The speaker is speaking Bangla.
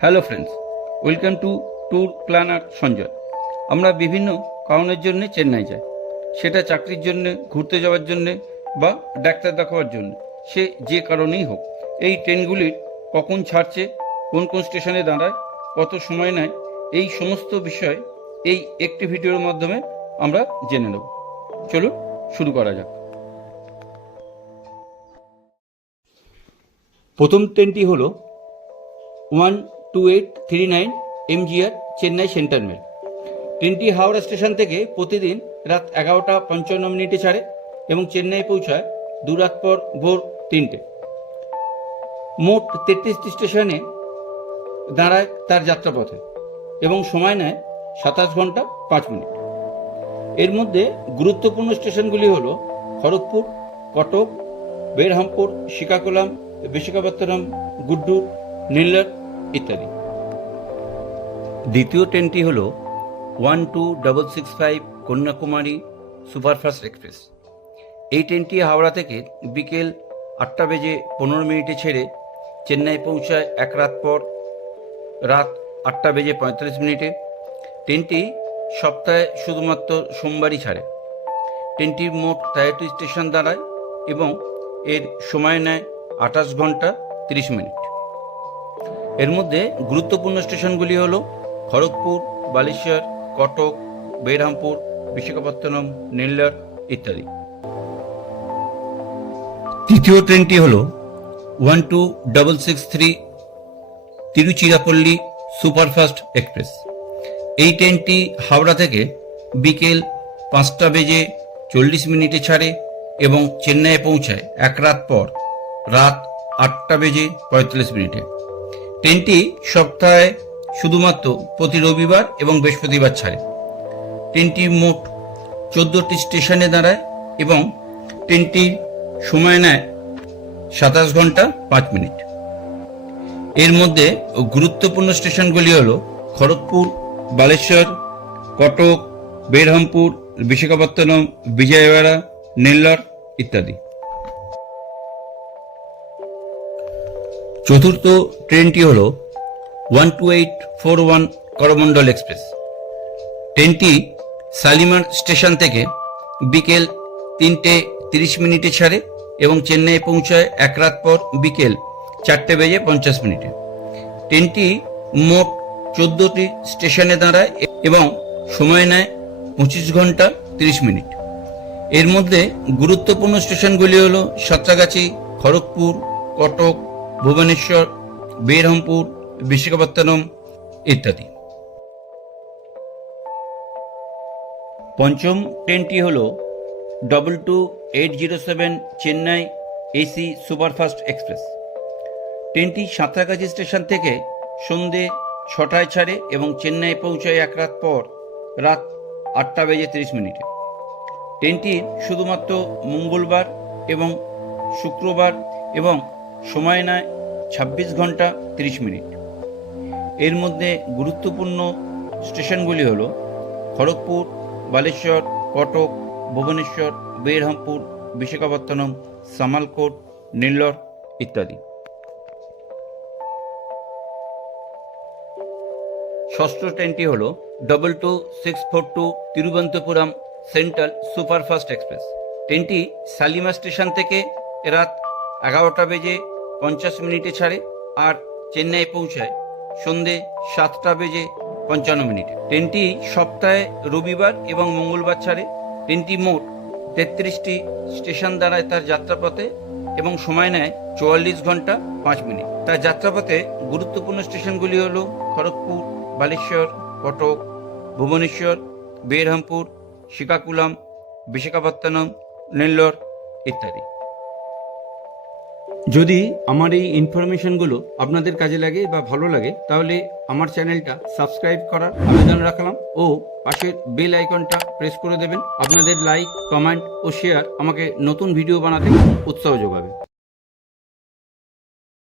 Hello friends welcome to tour planner Sanjay আমরা বিভিন্ন কারণের জন্য চেন্নাই যাই। সেটা চাকরির জন্য, ঘুরতে যাওয়ার জন্য বা ডাক্তার দেখাবার জন্য। সে যে কারণেই হোক, এই ট্রেনগুলির কখন ছাড়ছে, কোন কোন স্টেশনে দাঁড়ায়, কত সময় নেয়, এই সমস্ত বিষয় এই একটি ভিডিওর মাধ্যমে আমরা জেনে নেব। চলুন, শুরু করা যাক। প্রথম ট্রেনটি হলো one two eight three nine MGR Chennai central mail ট্রেনটি হাওড়া স্টেশন থেকে প্রতিদিন রাত এগারোটা পঞ্চান্ন মিনিটে ছাড়ে এবং চেন্নাই পৌঁছায় দু রাত পর ভোর তিনটে। মোট তেত্রিশটি স্টেশনে দাঁড়ায় তার যাত্রাপথে এবং সময় নেয় সাতাশ ঘণ্টা পাঁচ মিনিট। এর মধ্যে গুরুত্বপূর্ণ স্টেশনগুলি হল খড়গপুর, কটক বেরহামপুর শ্রীকাকুলাম বিশাখাপত্তনম গুড্ডুর নীলর ইত্যাদি। দ্বিতীয় ট্রেনটি হল one two double six five Kanyakumari superfast express. এই ট্রেনটি হাওড়া থেকে বিকেল আটটা বেজে পনেরো মিনিটে ছেড়ে চেন্নাই পৌঁছায় এক রাত পর রাত আটটা বেজে পঁয়তাল্লিশ মিনিটে। ট্রেনটি সপ্তাহে শুধুমাত্র সোমবারই ছাড়ে। ট্রেনটির মোট তেরোটি স্টেশন দাঁড়ায় এবং এর সময় নেয় আঠাশ ঘণ্টা তিরিশ মিনিট। এর মধ্যে গুরুত্বপূর্ণ স্টেশনগুলি হল খড়গপুর বালেশ্বর কটক বেরহামপুর বিশাখাপত্তনম, নেল্লার ইত্যাদি। তৃতীয় ট্রেনটি হল one two double six three Tiruchirappalli superfast express. এই ট্রেনটি হাওড়া থেকে বিকেল পাঁচটা বেজে চল্লিশ মিনিটে ছাড়ে এবং চেন্নাইয়ে পৌঁছায় এক রাত পর, রাত আটটা বেজে পঁয়তাল্লিশ মিনিটে। ট্রেনটি সপ্তাহে শুধুমাত্র প্রতি রবিবার এবং বৃহস্পতিবার ছাড়ে। ট্রেনটি মোট চোদ্দোটি স্টেশনে দাঁড়ায় এবং ট্রেনটির সময় নেয় সাতাশ ঘণ্টা পাঁচ মিনিট। এর মধ্যে গুরুত্বপূর্ণ স্টেশনগুলি হল খড়গপুর, বালেশ্বর, কটক, বেরহামপুর, বিশাখাপত্তনম, বিজয়ওয়াড়া, নেল্লর ইত্যাদি। চতুর্থ ট্রেনটি হল one two eight four one Coromandel express ট্রেনটি শালিমার স্টেশন থেকে বিকেল তিনটে তিরিশ মিনিটে ছাড়ে এবং চেন্নাই পৌঁছায় এক রাত পর বিকেল চারটে বেজে পঞ্চাশ মিনিটে। ট্রেনটি মোট চোদ্দোটি স্টেশনে দাঁড়ায় এবং সময় নেয় পঁচিশ ঘণ্টা তিরিশ মিনিট। এর মধ্যে গুরুত্বপূর্ণ স্টেশনগুলি হল সাঁতরাগাছি, খড়গপুর, কটক ভুবনেশ্বর, বেরহামপুর, বিশাখাপত্তনম ইত্যাদি। পঞ্চম ট্রেনটি হল double two eight zero seven Chennai AC superfast express. ট্রেনটি সাঁতরাগাছি স্টেশন থেকে সন্ধে ছটায় ছাড়ে এবং চেন্নাই পৌঁছায় এক রাত পর রাত আটটা বেজে তিরিশ মিনিটে। ট্রেনটি শুধুমাত্র মঙ্গলবার এবং শুক্রবার এবং সময় নেয়, ছাব্বিশ ঘণ্টা তিরিশ মিনিট। এর মধ্যে গুরুত্বপূর্ণ স্টেশনগুলি হল খড়গপুর, বালেশ্বর, কটক, ভুবনেশ্বর, বেরহামপুর, বিশাখাপত্তনম, সামালকোট, নেল্লর ইত্যাদি। ষষ্ঠ ট্রেনটি হল double two six four two Thiruvananthapuram central superfast express. ট্রেনটি শালিমা স্টেশন থেকে রাত এগারোটা বেজে পঞ্চাশ মিনিটে ছাড়ে আর চেন্নাই পৌঁছায় সন্ধে সাতটা বেজে পঞ্চান্ন মিনিটে। ট্রেনটি সপ্তাহে রবিবার এবং মঙ্গলবার ছাড়ে। ট্রেনটি মোট তেত্রিশটি স্টেশন দ্বারায় তার যাত্রাপথে এবং সময় নেয় চুয়াল্লিশ ঘণ্টা পাঁচ মিনিট। তার যাত্রাপথে গুরুত্বপূর্ণ স্টেশনগুলি হল খড়গপুর, বালেশ্বর, কটক, ভুবনেশ্বর, বেরহামপুর, শ্রীকাকুলাম, বিশাখাপত্তনম, নেল্লোর ইত্যাদি। যদি আমার এই ইনফরমেশনগুলো আপনাদের কাজে লাগে বা ভালো লাগে, তাহলে আমার চ্যানেলটা সাবস্ক্রাইব করার আবেদন রাখলাম ও পাশের বেল আইকনটা প্রেস করে দেবেন। আপনাদের লাইক কমেন্ট ও শেয়ার আমাকে নতুন ভিডিও বানাতে উৎসাহ যোগাবে।